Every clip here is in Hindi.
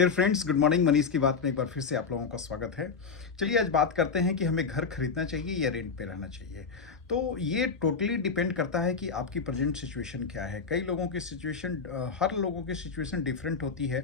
Dear friends, good morning. Manish की बात में एक बार फिर से आप लोगों का स्वागत है। चलिए आज बात करते हैं कि हमें घर खरीदना चाहिए या रेंट पे रहना चाहिए। तो ये टोटली डिपेंड करता है कि आपकी प्रेजेंट सिचुएशन क्या है। कई लोगों की सिचुएशन हर लोगों की सिचुएशन डिफरेंट होती है।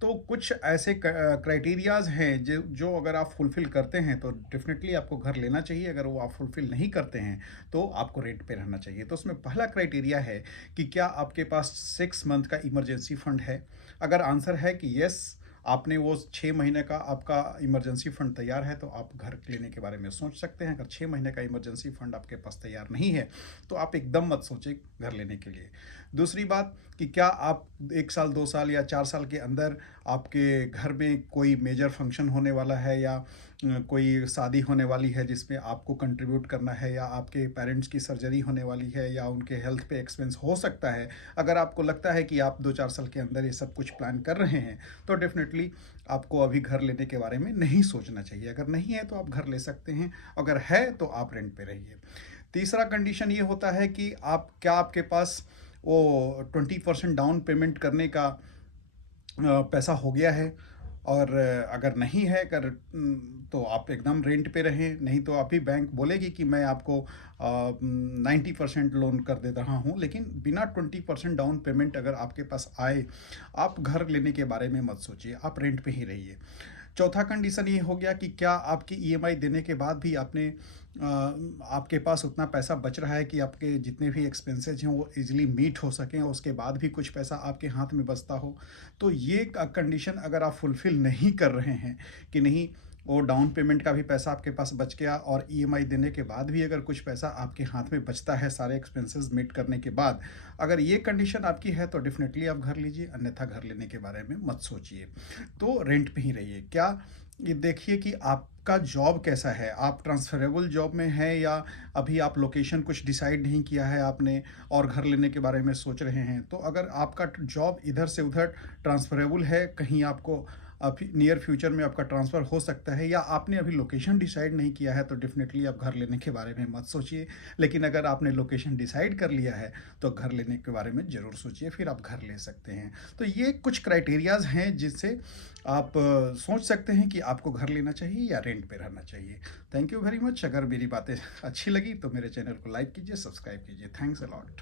तो कुछ ऐसे क्राइटेरियाज हैं जो जो अगर आप फुलफिल करते हैं तो डेफिनेटली आपको घर लेना चाहिए। अगर वो आप फुलफिल नहीं करते हैं तो आपको रेंट पे रहना चाहिए। तो उसमें पहला क्राइटेरिया है कि क्या आपके पास 6 मंथ का इमरजेंसी फंड है। अगर आंसर है कि यस, आपने वो 6 महीने का आपका इमरजेंसी फंड तैयार है, तो आप घर लेने के बारे में सोच सकते हैं। अगर 6 महीने का इमरजेंसी फंड आपके पास तैयार नहीं है तो आप एकदम मत सोचें घर लेने के लिए। दूसरी बात कि क्या आप 1 साल 2 साल या 4 साल के अंदर आपके घर में कोई मेजर फंक्शन होने वाला है या कोई शादी होने वाली है जिसमें आपको कंट्रीब्यूट करना है, या आपके पेरेंट्स की सर्जरी होने वाली है, या उनके हेल्थ पे एक्सपेंस हो सकता है। अगर आपको लगता है कि आप 2-4 साल के अंदर ये सब कुछ प्लान कर रहे हैं तो डेफिनेटली आपको अभी घर लेने के बारे में नहीं सोचना चाहिए। अगर नहीं है तो आप घर ले सकते हैं, अगर है तो आप रेंट पे रहिए। तीसरा कंडीशन ये होता है कि आपके पास वो 20% डाउन पेमेंट करने का पैसा हो गया है। और अगर नहीं है, तो आप एकदम रेंट पे रहें। नहीं तो अभी बैंक बोलेगी कि मैं आपको 90% लोन कर दे रहा हूँ, लेकिन बिना 20% डाउन पेमेंट अगर आपके पास आए, आप घर लेने के बारे में मत सोचिए, आप रेंट पे ही रहिए। चौथा कंडीशन ये हो गया कि क्या आपकी ईएमआई देने के बाद भी आपके पास उतना पैसा बच रहा है कि आपके जितने भी एक्सपेंसेस हैं वो इजीली मीट हो सकें, और उसके बाद भी कुछ पैसा आपके हाथ में बचता हो। तो ये कंडीशन अगर आप फुलफ़िल नहीं कर रहे हैं कि नहीं, वो डाउन पेमेंट का भी पैसा आपके पास बच गया और ईएमआई देने के बाद भी अगर कुछ पैसा आपके हाथ में बचता है सारे एक्सपेंसेस मीट करने के बाद, अगर ये कंडीशन आपकी है तो डेफ़िनेटली आप घर लीजिए, अन्यथा घर लेने के बारे में मत सोचिए। तो रेंट पे ही रहिए। क्या ये देखिए कि आपका जॉब कैसा है, आप ट्रांसफरेबल जॉब में है या अभी आप लोकेशन कुछ डिसाइड नहीं किया है आपने और घर लेने के बारे में सोच रहे हैं। तो अगर आपका जॉब इधर से उधर ट्रांसफरेबल है, कहीं आपको अभी नियर फ्यूचर में आपका ट्रांसफ़र हो सकता है, या आपने अभी लोकेशन डिसाइड नहीं किया है, तो डेफिनेटली आप घर लेने के बारे में मत सोचिए। लेकिन अगर आपने लोकेशन डिसाइड कर लिया है तो घर लेने के बारे में ज़रूर सोचिए, फिर आप घर ले सकते हैं। तो ये कुछ क्राइटेरियाज़ हैं जिससे आप सोच सकते हैं कि आपको घर लेना चाहिए या रेंट पे रहना चाहिए। Thank you very much. अगर मेरी बातें अच्छी लगी तो मेरे चैनल को लाइक कीजिए, सब्सक्राइब कीजिए। Thanks a lot.